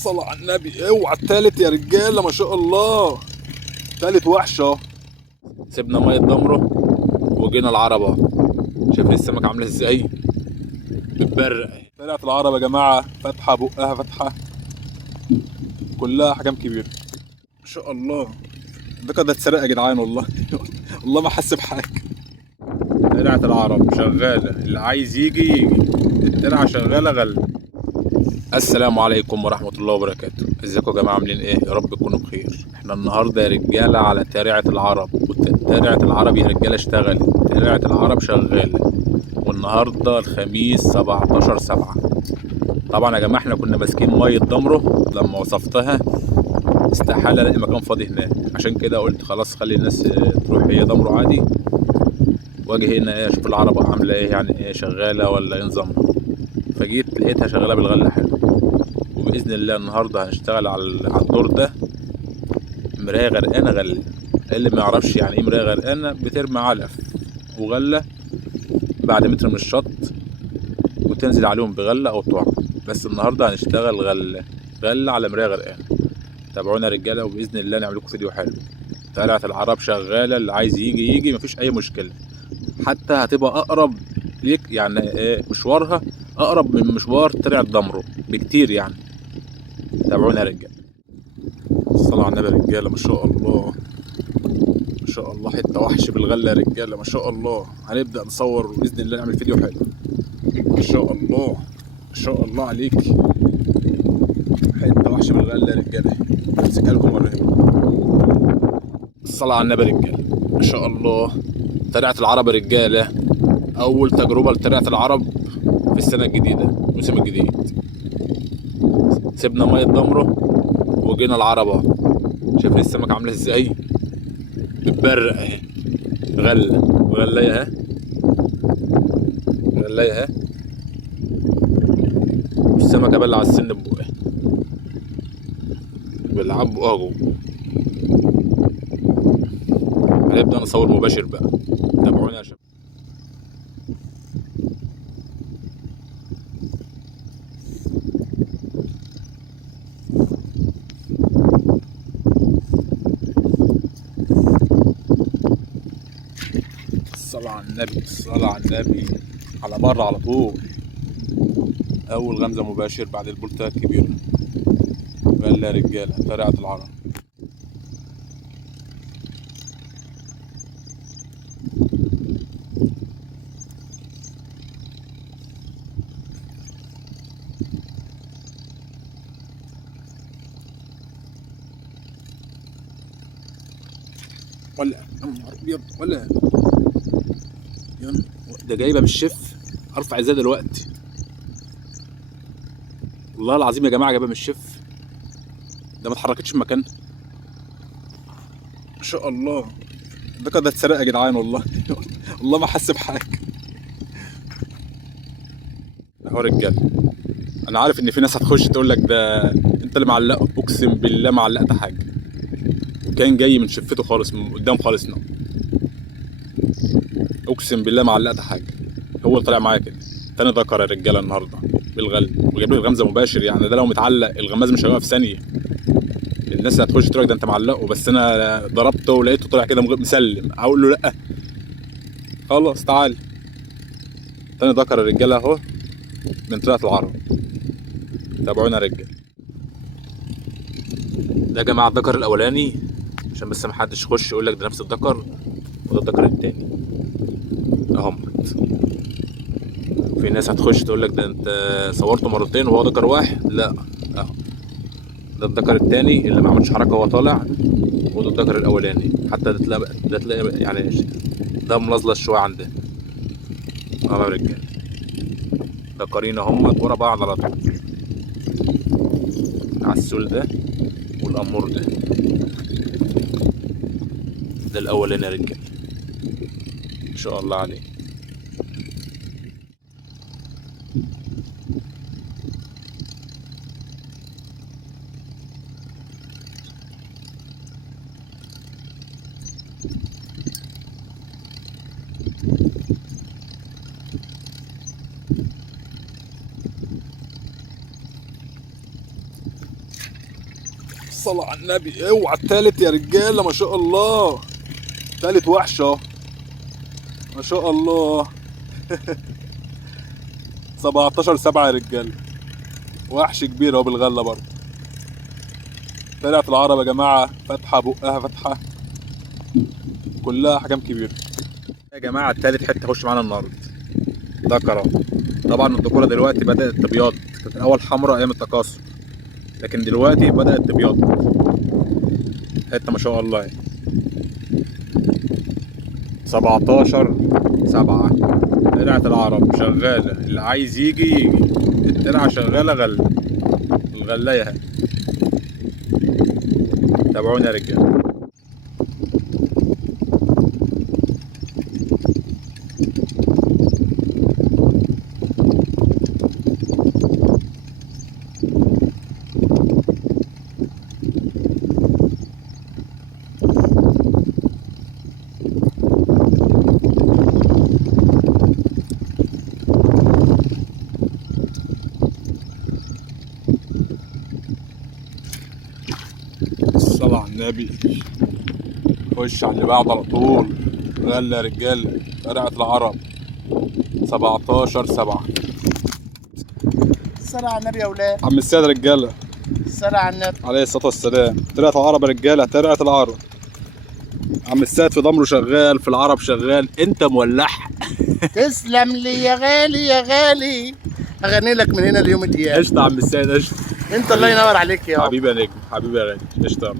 الصلاة على النبي. اوعى التالت يا رجالة، ما شاء الله. تالت وحش اهو. سيبنا مية ضمره وجينا العربة. شايفين السمك عاملة ازاي؟ بتبرق. طلعت العربة يا جماعة، فاتحة بقها فتحة، كلها حجم كبير ما شاء الله. ده كده اتسرق يا جدعان والله. والله ما حس بحاجة. طلعت العرب شغالة، اللي عايز يجي الترعة شغالة غلة. السلام عليكم ورحمة الله وبركاته. ازيكم يا جماعة، عاملين ايه؟ يا رب تكونوا بخير. احنا النهاردة يا رجالة على ترعة العرب، وترعة العرب يا رجالة اشتغلت، ترعة العرب شغالة. والنهاردة الخميس 17/7. طبعا يا جماعة احنا كنا ماسكين مية ضمره، لما وصفتها استحالة الاقي مكان فاضي هناك، عشان كده قلت خلاص خلي الناس تروح هي ضمره عادي، واجي هنا ايه اشوف العربة عاملة ايه، يعني ايه شغالة ولا ايه نظامها. فجيت لقيتها شغالة بالغلة حلو. وبإذن الله النهاردة هنشتغل على الدور ده. مراية غرقانة غلة. اللي ما يعرفش يعني ايه مراية غرقانة، بترمي علف وغلة بعد متر من الشط وتنزل عليهم بغلة أو طعم. بس النهاردة هنشتغل غلة على مراية غرقانة. تابعونا يا رجالة، وبإذن الله نعمل لكم فيديو حلو. طلعت العرب شغالة، اللي عايز يجي مفيش أي مشكلة. حتى هتبقى أقرب ليك، يعني إيه مشوارها أقرب من مشوار ترعة ضمره بكتير يعني. تابعونا يا رجالة. الصلاة على النبي يا رجالة، ما شاء الله ما شاء الله. حتة وحش بالغلة يا رجالة، ما شاء الله. هنبدأ نصور وبإذن الله نعمل فيديو حلو. ما شاء الله ما شاء الله عليك. حته وحش بالغله يا رجاله. امسكها لكم وريها. الصلاه على النبي يا رجاله، ما شاء الله. ترعه العرب يا رجاله، اول تجربه لترعه العرب في السنه الجديده، الموسم الجديد. سيبنا ميه ضمره وجينا العربه. شايفين السمك عامله ازاي؟ بتبرق اهي. غله وغلايه اهي، غلايه اهي. السمكه بلع على السن ببقها، بيلعب بقها جوه. هنبدأ نصور مباشر بقى. تابعونا يا شباب. الصلاة على النبي الصلاة على النبي. على بره على طول. أول غمزة مباشر بعد البولتة الكبيرة. يلا يا رجالة، ترعة العرب. ولا يا نهار أبيض، ولا ده جايبة من الشف. أرفع ازاي دلوقتي؟ والله العظيم يا جماعة جايبة من الشف. ده ما اتحركتش في مكان. ما شاء الله. ده كده اتسرق يا جدعان والله. والله ما حس بحاجة. اهو رجالة، انا عارف ان في ناس هتخش تقول لك ده انت اللي معلقه. اقسم بالله ما علقت حاجه، كان جاي من شفته خالص، من قدام خالص. نو، اقسم بالله ما علقت حاجه. هو اللي طلع معايا كده. تاني ذكر يا رجاله النهارده بالغل، وجايب له الغمزه مباشر. يعني ده لو متعلق الغماز مش هيقف ثانيه. الناس اللي هتخش تقول لك ده انت معلقه، بس انا ضربته ولقيته طلع كده مسلم. اقول له لا خلاص تعال. تاني ذكر يا رجاله اهو من طلعت العرب. تابعونا يا رجاله. ده يا جماعه الذكر الاولاني، عشان بس ما حدش يخش يقول لك ده نفس الذكر. وده الذكر التاني اهمت. في ناس هتخش تقول لك ده انت صورته مرتين وهو ذكر واحد. لا اهو، ده الذكر التاني اللي ما عملش حركه وهو طالع، وده الذكر الاولاني. حتى ده تلاقي يعني ده ملظلظ شويه عندنا. اهو يا رجاله، ذكرين اهمت ورا بعض على طول. العسول ده والامور ده. ده الاولاني يا رجاله، ما شاء الله عليه. صل على النبي. اوعى التالت يا رجاله، ما شاء الله. تالت وحشه ما شاء الله. 17/7 يا رجاله. وحش كبير اهو بالغله برضه. طلعت العرب يا جماعه، فاتحه بقها فتحه، كلها حكام كبيره يا جماعه. التالت حته خش معانا النهارده ذكر. طبعا الذكوره دلوقتي بدات تبيض، كانت الاول حمراء ايام التكاثر، لكن دلوقتي بدات تبيض حته ما شاء الله. 17/7 طلعت العرب شغاله، اللي عايز يجي الترعه شغاله الغلايه اهي. تابعوني يا رجاله. الصلاة على النبي. خش على اللي بعده على طول. غلة يا رجالة، طلعت العرب 17/7. الصلاة على النبي يا ولاد. عم السيد رجالة، الصلاة على النبي عليه الصلاة والسلام. طلعت العرب يا رجالة، طلعت العرب. عم السيد في ضمره شغال، في العرب شغال، انت مولح. تسلم لي يا غالي يا غالي، اغني لك من هنا ليوم القيامة. قشطة يا عم السيد، قشطة. انت الله ينور عليك يا حبيبي يا نجم، حبيبي يا غالي، قشطة.